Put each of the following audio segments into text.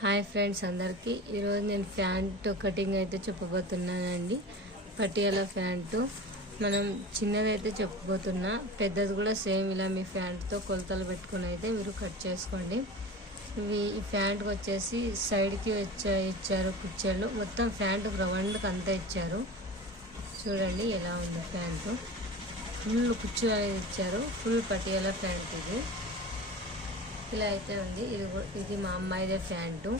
Hi friends అందరికీ. ఈరోజు నేను ప్యాంట్ కటింగ్ అయితే చెప్పబోతున్నానండి. పటియాల ప్యాంటు మనం చిన్నదైతే చెప్పబోతున్నా. పెద్దది కూడా సేమ్ ఇలా మీ ఫ్యాంట్తో కొలతలు పెట్టుకుని అయితే మీరు కట్ చేసుకోండి. ఇవి ఈ ఫ్యాంట్కి వచ్చేసి సైడ్కి వచ్చా ఇచ్చారు కుర్చీలు మొత్తం ఫ్యాంట్ రౌండ్కి అంతా ఇచ్చారు. చూడండి ఎలా ఉంది ప్యాంటు ఫుల్ కుర్చీలు అనేది ఇచ్చారు. ఫుల్ పటియాల ప్యాంట్ ఇది. ఇలా అయితే ఉంది. ఇది కూడా- ఇది మా అమ్మాయిదే ప్యాంటు.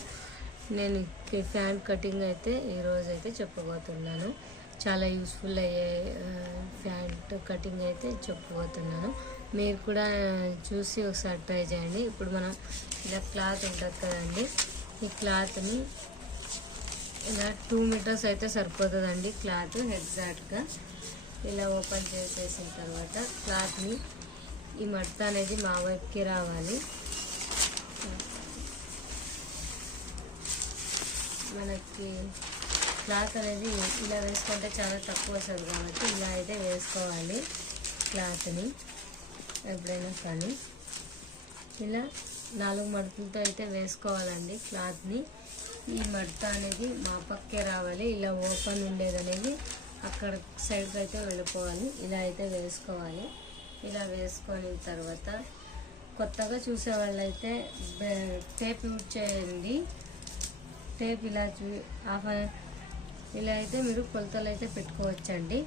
నేను ప్యాంట్ కటింగ్ అయితే ఈరోజు అయితే చెప్పబోతున్నాను. చాలా యూస్ఫుల్ అయ్యే ప్యాంట్ కటింగ్ అయితే చెప్పబోతున్నాను. మీరు కూడా చూసి ఒకసారి ట్రై చేయండి. ఇప్పుడు మనం ఇలా క్లాత్ ఉంటుంది కదండి ఈ క్లాత్ని ఇలా టూ మీటర్స్ అయితే సరిపోతుందండి క్లాత్ ఎగ్జాక్ట్గా. ఇలా ఓపెన్ చేసేసిన తర్వాత క్లాత్ని ఈ మడత అనేది మా వైపుకి రావాలి. మనకి క్లాత్ అనేది ఇలా వేసుకుంటే చాలా తక్కువ వస్తుంది కాబట్టి ఇలా అయితే వేసుకోవాలి క్లాత్ని ఎప్పుడైనా కానీ. ఇలా నాలుగు మడతలతో అయితే వేసుకోవాలండి క్లాత్ని. ఈ మడత అనేది మా పక్కే రావాలి. ఇలా ఓపెన్ ఉండేది అనేది అక్కడ సైడ్కి అయితే వెళ్ళిపోవాలి. ఇలా అయితే వేసుకోవాలి. ఇలా వేసుకొని తర్వాత కొత్తగా చూసే వాళ్ళైతే టేప్ యూజ్ చేయండి. టేప్ ఇలా చూ ఇలా అయితే మీరు కొలతలు అయితే పెట్టుకోవచ్చండి.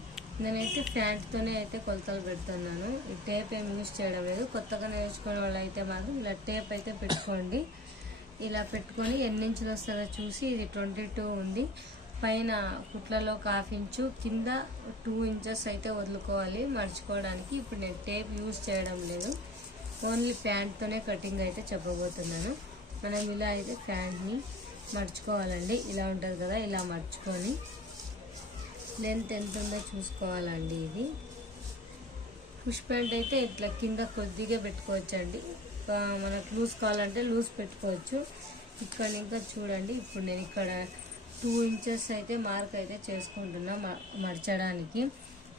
నేనైతే ప్యాంట్తోనే అయితే కొలతలు పెడుతున్నాను. ఈ టేప్ ఏం యూజ్ చేయడం లేదు. కొత్తగా నేర్చుకునే వాళ్ళు అయితే మాత్రం ఇలా టేప్ అయితే పెట్టుకోండి. ఇలా పెట్టుకొని ఎన్ని ఇంచులు వస్తుందో చూసి ఇది ట్వంటీ టూ ఉంది. పైన కుట్లలో ఒక హాఫ్ ఇంచు కింద టూ ఇంచెస్ అయితే వదులుకోవాలి మర్చుకోవడానికి ఇప్పుడు నేను టేప్ యూజ్ చేయడం లేదు. ఓన్లీ ప్యాంట్తోనే కటింగ్ అయితే చెప్పబోతున్నాను. మనం ఇలా అయితే ప్యాంట్ని మర్చుకోవాలండి. ఇలా ఉంటుంది కదా ఇలా మర్చుకొని. లెంత్ ఎంత ఉందో చూసుకోవాలండి ఇది. పుష్ ప్యాంట్ అయితే ఇట్లా కింద కొద్దిగా పెట్టుకోవచ్చండి. మనకు లూజ్ కావాలంటే లూజ్ పెట్టుకోవచ్చు. ఇక్కడ ఇంకా చూడండి ఇప్పుడు నేను ఇక్కడ టూ ఇంచెస్ అయితే మార్క్ అయితే చేసుకుంటున్నా మ- మడచడానికి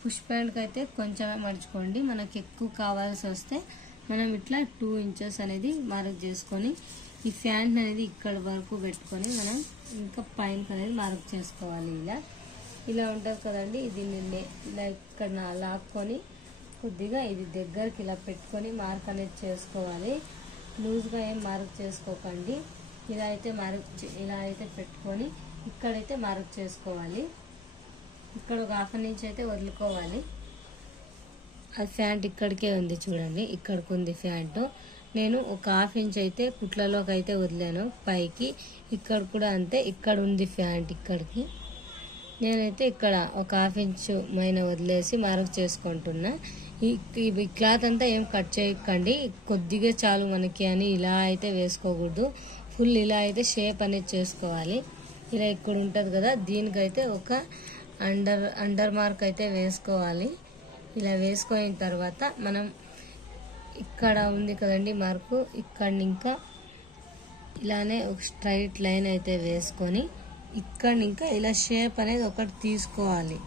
పుష్ ప్యాంట్కి అయితే కొంచెమే మడుచుకోండి మనకి ఎక్కువ కావాల్సి వస్తే మనం ఇట్లా టూ ఇంచెస్ అనేది మార్క్ చేసుకొని ఈ ఫ్యాంట్ అనేది ఇక్కడ వరకు పెట్టుకొని మనం ఇంకా పైన అనేది మార్క్ చేసుకోవాలి ఇలా. ఇలా ఉంటుంది కదండి ఇది నిన్నే ఇలా ఇక్కడ లాక్కొని కొద్దిగా ఇది దగ్గరికి ఇలా పెట్టుకొని మార్క్ అనేది చేసుకోవాలి. లూజ్గా ఏం మార్క్ చేసుకోకండి. ఇలా అయితే మార్క్ చే- ఇలా అయితే పెట్టుకొని ఇక్కడైతే మార్క్ చేసుకోవాలి. ఇక్కడ ఒక హాఫ్ అన్ ఇంచ్ అయితే వదులుకోవాలి. అది ఫ్యాంట్ ఇక్కడికే ఉంది చూడండి ఇక్కడికి ఉంది ఫ్యాంటు. నేను ఒక హాఫ్ ఇంచ్ అయితే కుట్లలోకి అయితే వదిలాను. పైకి ఇక్కడ కూడా అంతే. ఇక్కడ ఉంది ప్యాంట్ ఇక్కడికి. నేనైతే ఇక్కడ ఒక హాఫ్ ఇంచ్ మైన వదిలేసి మార్క్ చేసుకుంటున్నా. ఈ ఈ క్లాత్ అంతా ఏం కట్ చేయకండి. కొద్దిగా చాలు మనకి అని ఇలా అయితే వేసుకోకూడదు. ఫుల్ ఇలా అయితే షేప్ అనేది చేసుకోవాలి. ఇలా ఇక్కడ ఉంటుంది కదా దీనికైతే ఒక అండర్ అండర్ మార్క్ అయితే వేసుకోవాలి. ఇలా వేసుకున్న తర్వాత మనం ఇక్కడ ఉంది కదండి మార్కు. ఇక్కడ ఇంకా ఇలానే ఒక స్ట్రైట్ లైన్ అయితే వేసుకొని ఇక్కడ ఇంకా ఇలా షేప్ అనేది ఒకటి తీసుకోవాలి.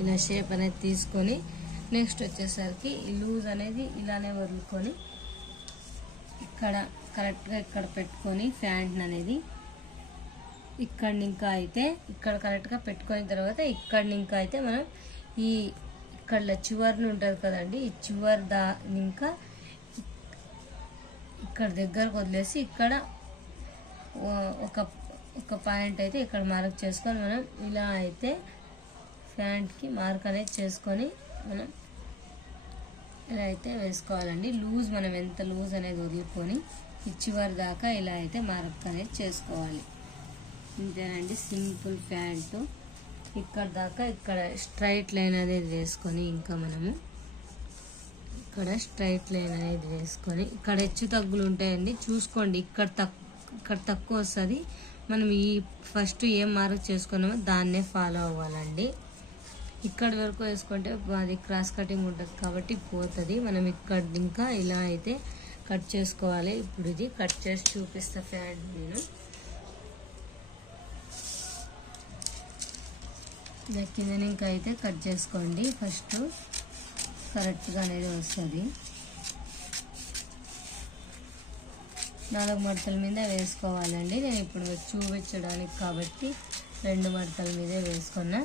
ఇలా షేప్ అనేది తీసుకొని నెక్స్ట్ వచ్చేసరికి లూజ్ అనేది ఇలానే వదులుకొని ఇక్కడ కరెక్ట్గా ఇక్కడ పెట్టుకొని ఫ్యాంట్ అనేది ఇక్కడ ఇంకా అయితే ఇక్కడ కరెక్ట్గా పెట్టుకున్న తర్వాత ఇక్కడ ఇంకా అయితే మనం ఈ ఇక్కడ చివరిని ఉంటుంది కదండి ఈ చివరి దా ఇంకా ఇక్కడ దగ్గరకు వదిలేసి ఇక్కడ ఒక ఒక పాయింట్ అయితే ఇక్కడ మార్క్ చేసుకొని మనం ఇలా అయితే ప్యాంట్కి మార్క్ అనేది చేసుకొని మనం ఇలా అయితే వేసుకోవాలండి. లూజ్ మనం ఎంత లూజ్ అనేది వదులుకొని ఈ చివరి దాకా ఇలా అయితే మార్క్ అనేది చేసుకోవాలి. ఇంతేనండి సింపుల్ ప్యాంటు. ఇక్కడ దాకా ఇక్కడ స్ట్రైట్ లైన్ అనేది వేసుకొని ఇంకా మనము ఇక్కడ స్ట్రైట్ లైన్ అనేది వేసుకొని ఇక్కడ హెచ్చు తగ్గులు ఉంటాయండి. చూసుకోండి ఇక్కడ తక్కు ఇక్కడ తక్కువ వస్తుంది. మనం ఈ ఫస్ట్ ఏం మార్క్ చేసుకున్నామో దాన్నే ఫాలో అవ్వాలండి. ఇక్కడ వరకు వేసుకుంటే అది క్రాస్ కటింగ్ ఉంటుంది కాబట్టి పోతుంది. మనం ఇక్కడ ఇంకా ఇలా అయితే కట్ చేసుకోవాలి. ఇప్పుడు ఇది కట్ చేసి చూపిస్తా ఫ్యాంట్ నేను. ఇలా కింద ఇంకా అయితే కట్ చేసుకోండి ఫస్ట్. కరెక్ట్గా అనేది వస్తుంది. నాలుగు మడతల మీద వేసుకోవాలండి. నేను ఇప్పుడు చూపించడానికి కాబట్టి రెండు మడతల మీదే వేసుకున్నా.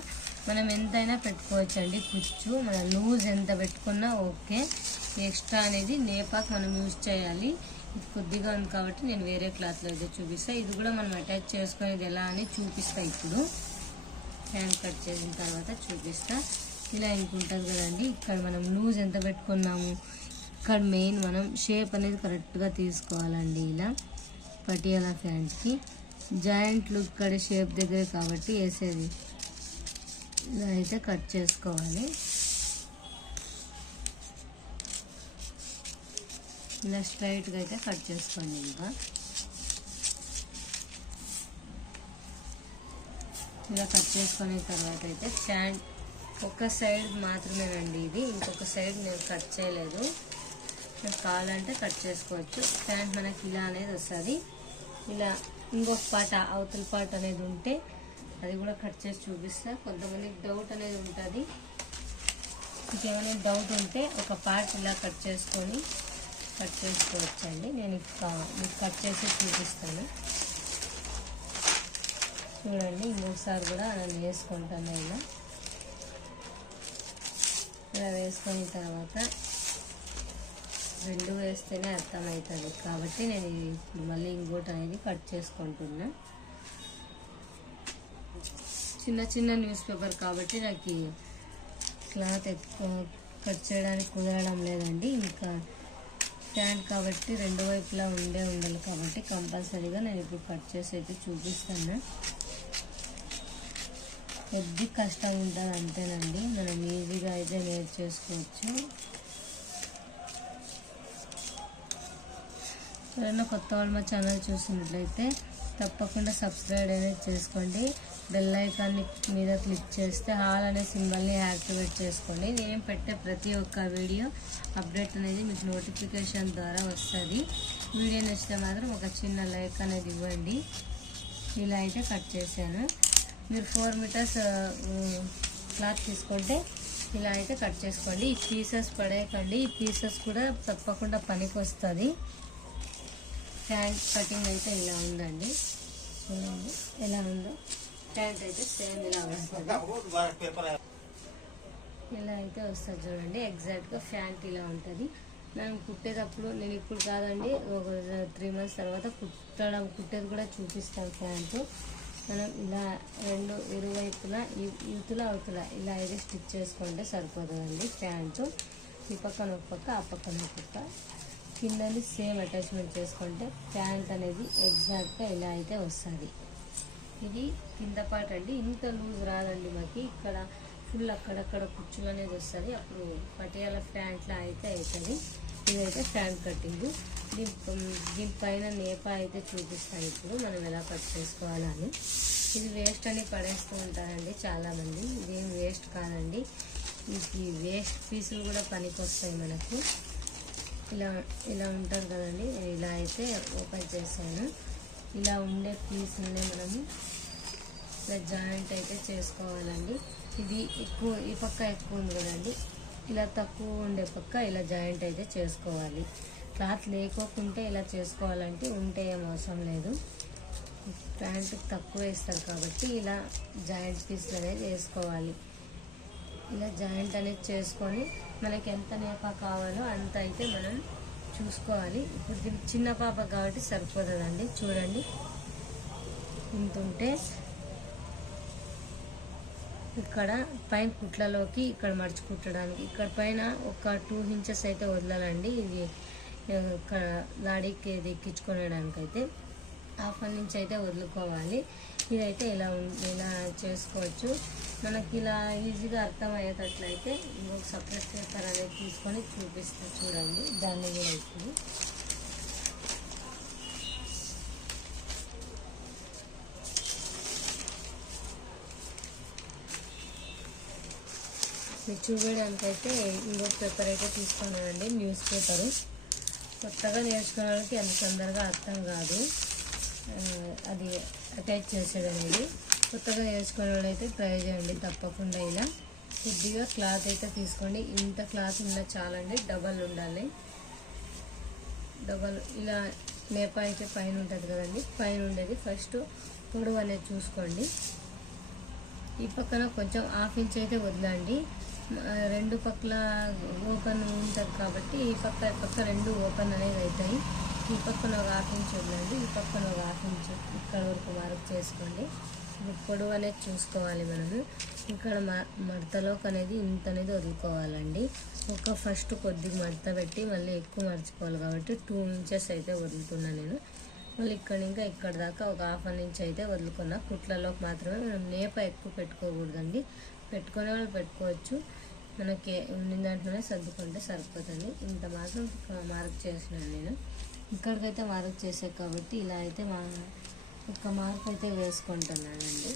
మనం ఎంతైనా పెట్టుకోవచ్చండి కుచ్చు. మన లూజ్ ఎంత పెట్టుకున్నా ఓకే. ఎక్స్ట్రా అనేది నేపాక్ మనం యూజ్ చేయాలి. ఇది కొద్దిగా ఉంది కాబట్టి నేను వేరే క్లాత్లో అయితే చూపిస్తాను ఇది కూడా మనం అటాచ్ చేసుకునేది ఎలా అని చూపిస్తా ఇప్పుడు. హ్యాండ్ కట్ చేసిన తర్వాత చూపిస్తాను ఇలా ఇంకుంటుంది కదండి. ఇక్కడ మనం లూజ్ ఎంత పెట్టుకున్నాము? ఇక్కడ మెయిన్ మనం షేప్ అనేది కరెక్ట్గా తీసుకోవాలండి ఇలా పటియాలా ఫ్యాంట్కి జాయింట్లు ఇక్కడ షేప్ దగ్గర కాబట్టి వేసేది. ఇలా అయితే కట్ చేసుకోవాలి. ఇలా స్ట్రైట్గా అయితే కట్ చేసుకోండి ఇంకా. ఇలా కట్ చేసుకునే తర్వాత అయితే చాంట్ ఒక సైడ్ మాత్రమేనండి ఇది. ఇంకొక సైడ్ నేను కట్ చేయలేదు. నాకు కావాలంటే కట్ చేసుకోవచ్చు. ప్యాంట్ మనకి ఇలా అనేది వస్తుంది. ఇలా ఇంకొక పాట అవతల పాట అనేది ఉంటే అది కూడా కట్ చేసి చూపిస్తా. కొంతమందికి డౌట్ అనేది ఉంటుంది. ఇంకేమైనా డౌట్ ఉంటే ఒక పార్ట్ ఇలా కట్ చేసుకొని కట్ చేసుకోవచ్చండి. నేను ఇక మీకు కట్ చేసి చూపిస్తాను. చూడండి ఇంకొకసారి కూడా నేను వేసుకుంటాను ఇలా ఇలా వేసుకున్న తర్వాత రెండు వేస్తేనే అర్థమవుతుంది. కాబట్టి నేను ఇప్పుడు మళ్ళీ ఇంకోటి అనేది కట్ చేసుకుంటున్నా. చిన్న చిన్న న్యూస్ పేపర్ కాబట్టి నాకు క్లాత్ ఎక్కువ కట్ చేయడానికి కుదరడం లేదండి. ఇంకా ప్యాంట్ కాబట్టి రెండు వైపులా ఉండే ఉండాలి కాబట్టి కంపల్సరీగా నేను ఇప్పుడు కట్ చేసి అయితే చూపిస్తాను. కొద్ది కష్టం ఉంటుంది అంతేనండి మనం ఈజీగా అయితే నేర్చేసుకోవచ్చు. ఎవరైనా కొత్త వాళ్ళు మా ఛానల్ చూసినట్లయితే తప్పకుండా సబ్స్క్రైబ్ అనేది చేసుకోండి. బెల్ ఐకాన్ని మీద క్లిక్ చేస్తే హాల్ అనే సింబల్ని యాక్టివేట్ చేసుకోండి. నేను పెట్టే ప్రతి ఒక్క వీడియో అప్డేట్ అనేది మీకు నోటిఫికేషన్ ద్వారా వస్తుంది. వీడియో నచ్చితే మాత్రం ఒక చిన్న లైక్ అనేది ఇవ్వండి. ఇలా అయితే కట్ చేశాను. మీరు ఫోర్ మీటర్స్ క్లాత్ తీసుకుంటే ఇలా అయితే కట్ చేసుకోండి. ఈ పీసెస్ పడేయకండి. ఈ పీసెస్ కూడా తప్పకుండా పనికి వస్తుంది ప్యాంట్ కటింగ్ అయితే ఇలా ఉందండి. ఎలా ఉందో. ప్యాంట్ అయితే సేమ్ ఇలా వస్తుంది. ఇలా అయితే వస్తుంది చూడండి. ఎగ్జాక్ట్గా ప్యాంట్ ఇలా ఉంటుంది. మనం కుట్టేటప్పుడు నేను ఇప్పుడు కాదండి ఒక త్రీ మంత్స్ తర్వాత కుట్టడం కుట్టేది కూడా చూపిస్తాను ప్యాంటు మనం ఇలా రెండు ఇరువైపులా ఇతుల ఇవతల అవతల ఇలా అయితే స్టిచ్ చేసుకుంటే సరిపోతుందండి. ప్యాంటు ఈ పక్కన ఒక పక్క ఆ పక్కన ఒక పక్క. కిందని సేమ్ అటాచ్మెంట్ చేసుకుంటే ప్యాంట్ అనేది ఎగ్జాక్ట్గా ఇలా అయితే వస్తుంది. ఇది కింద పార్ట్ అండి. ఇంత లూజ్ రాదండి మాకు. ఇక్కడ ఫుల్ అక్కడక్కడ కుచ్చులు అనేది వస్తుంది. అప్పుడు పటియాల ప్యాంట్లా అయితే అవుతుంది. ఇదైతే ఫ్యాన్ కటింగ్ దీని దీనిపైన నేప అయితే చూపిస్తాను ఇప్పుడు మనం ఎలా కట్ చేసుకోవాలని. ఇది వేస్ట్ అని పడేస్తూ ఉంటారండి చాలామంది. ఇదేం వేస్ట్ కాదండి. ఈ వేస్ట్ పీసులు కూడా పనికి వస్తాయి మనకు. ఇలా ఇలా ఉంటుంది కదండి. ఇలా అయితే ఓపెన్ చేశాను. ఇలా ఉండే పీసుల్ని మనము ఇలా జాయింట్ అయితే చేసుకోవాలండి. ఇది ఎక్కువ ఈ పక్క ఎక్కువ ఉంది కదండి. ఇలా తక్కువ ఉండే పక్క ఇలా జాయింట్ అయితే చేసుకోవాలి. క్లాత్ లేకోకుంటే ఇలా చేసుకోవాలంటే ఉంటే ఏం అవసరం లేదు. ప్యాంట్ తక్కువ వేస్తారు కాబట్టి ఇలా జాయింట్ పీస్ అనేది వేసుకోవాలి. ఇలా జాయింట్ అనేది చేసుకొని మనకి ఎంత నేప కావాలో అంత అయితే మనం చూసుకోవాలి. ఇప్పుడు చిన్న పాప కాబట్టి సరిపోతుందండి. చూడండి. ఇంత ఉంటే ఇక్కడ పైన కుట్లలోకి ఇక్కడ మడిచి కుట్టడానికి ఇక్కడ పైన ఒక టూ ఇంచెస్ అయితే వదలాలండి. ఇది ఇక్కడ లాడీకి ఇది అయితే హాఫ్ వన్ ఇంచ్ అయితే వదులుకోవాలి. ఇదైతే ఇలా ఉం- ఇలా చేసుకోవచ్చు. మనకి ఇలా ఈజీగా అర్థమయ్యేటట్లయితే ఇంకొక సపరేట్ పేపర్ అనేది తీసుకొని చూపిస్తా చూడండి. దాన్ని కూడా ఇప్పుడు మీకు చూపించడానికి అయితే ఇంకొక పేపర్ అయితే తీసుకున్నానండి న్యూస్ పేపరు. కొత్తగా నేర్చుకునే వాళ్ళకి అంత తొందరగా అర్థం కాదు. అది అటాచ్ చేసేది అనేది కొత్తగా నేర్చుకునే వాళ్ళైతే అయితే ట్రై చేయండి తప్పకుండా ఇలా. కొద్దిగా క్లాత్ అయితే తీసుకోండి. ఇంత క్లాత్ ఉన్నా చాలండి డబల్ ఉండాలి. డబల్ ఇలా నేప అయితే పైన ఉంటుంది కదండి పైన ఉండేది. ఫస్ట్ పొడవు అనేది చూసుకోండి. ఈ పక్కన కొంచెం హాఫ్ ఇంచ్ అయితే వదలండి. రెండు పక్కల ఓపెన్ ఉంటుంది కాబట్టి ఈ పక్క ఈ పక్క రెండు ఓపెన్ అనేది అవుతాయి. ఈ పక్కన ఒక హాఫ్ ఇంచ్ వదలండి ఈ పక్కన ఒక హాఫ్ ఇంచ్ ఇక్కడ వరకు మార్క్ చేసుకోండి. ఇప్పుడు పొడవు అనేది చూసుకోవాలి మనము. ఇక్కడ మ- మడతలోకి అనేది ఇంత అనేది వదులుకోవాలండి. ఒక ఫస్ట్ కొద్దిగా మడత పెట్టి మళ్ళీ ఎక్కువ మర్చిపోవాలి కాబట్టి టూ ఇంచెస్ అయితే వదులుతున్నాను నేను. మళ్ళీ ఇక్కడ ఇంకా ఇక్కడ దాకా ఒక హాఫ్ అన్ ఇంచ్ అయితే వదులుకున్నా. కుట్లలోకి మాత్రమే మనం నేప ఎక్కువ పెట్టుకోకూడదండి. పెట్టుకునే వాళ్ళు పెట్టుకోవచ్చు. మనకి ఉన్న దాంట్లోనే సర్దుకుంటే సరిపోతుంది. ఇంత మాత్రం మార్క్ చేసినాను నేను. ఇక్కడికైతే మార్క్ చేసా కాబట్టి ఇలా అయితే మా ఒక మార్క్ అయితే వేసుకుంటున్నానండి.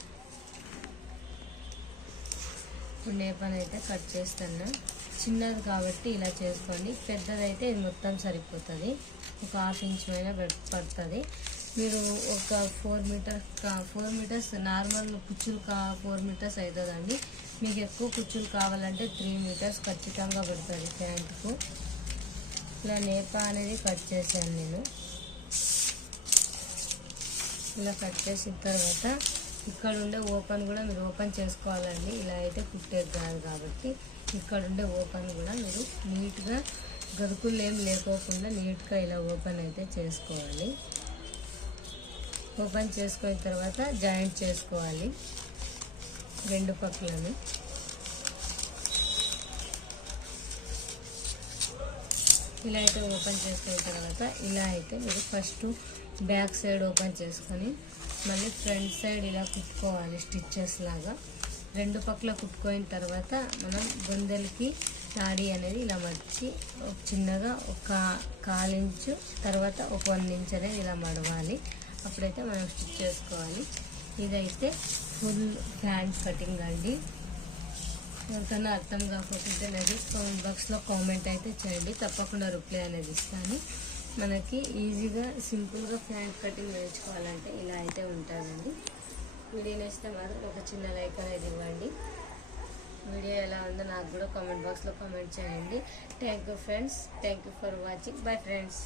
ఇప్పుడు నేపాన్ అయితే కట్ చేస్తాను చిన్నది కాబట్టి ఇలా చేసుకోండి. పెద్దదైతే ఇది మొత్తం సరిపోతుంది. ఒక హాఫ్ ఇంచ్ పైన పడుతుంది. మీరు ఒక four meters four meters normal కుచ్చులు కా ఫోర్ మీటర్స్ అవుతుందండి. మీకు ఎక్కువ కుచ్చులు కావాలంటే త్రీ మీటర్స్ ఖచ్చితంగా పడుతుంది ప్యాంటుకు ఇలా నేప అనేది కట్ చేశాను నేను. ఇలా కట్ చేసిన తర్వాత ఇక్కడ ఉండే ఓపెన్ కూడా మీరు ఓపెన్ చేసుకోవాలండి. ఇలా అయితే కుట్టేది కాదు కాబట్టి ఇక్కడ ఉండే ఓపెన్ కూడా మీరు నీట్గా గరుకులు ఏం లేకోకుండా నీట్గా ఇలా ఓపెన్ అయితే చేసుకోవాలి. ఓపెన్ చేసుకున్న తర్వాత జాయింట్ చేసుకోవాలి. రెండు పక్కలను ఇలా అయితే ఓపెన్ చేసుకున్న తర్వాత ఇలా అయితే మీరు ఫస్ట్ బ్యాక్ సైడ్ ఓపెన్ చేసుకొని మళ్ళీ ఫ్రంట్ సైడ్ ఇలా కుట్టుకోవాలి స్టిచ్చెస్ లాగా. రెండు పక్కల కుట్టుకోయిన తర్వాత మనం గొందెలకి తాడి అనేది ఇలా మడిచి ఒక చిన్నగా ఒక కాలించు తర్వాత ఒక వన్ ఇంచ్ అనేది ఇలా మడవాలి. అప్పుడైతే మనం స్టిచ్ చేసుకోవాలి. ఇదైతే ఫుల్ హ్యాండ్ కటింగ్ అండి. ఎవరికైనా అర్థం కాకపోతే నాకు కామెంట్ బాక్స్లో కామెంట్ అయితే చేయండి. తప్పకుండా రిప్లై అనేది ఇస్తాను. మనకి ఈజీగా సింపుల్గా ఫ్యాంట్ కటింగ్ నేర్చుకోవాలంటే ఇలా అయితే ఉంటుందండి. వీడియో నచ్చితే మాత్రం ఒక చిన్న లైక్ అనేది ఇవ్వండి. వీడియో ఎలా ఉందో నాకు కూడా కామెంట్ బాక్స్లో కామెంట్ చేయండి. Thank you friends. Thank you for watching. Bye friends.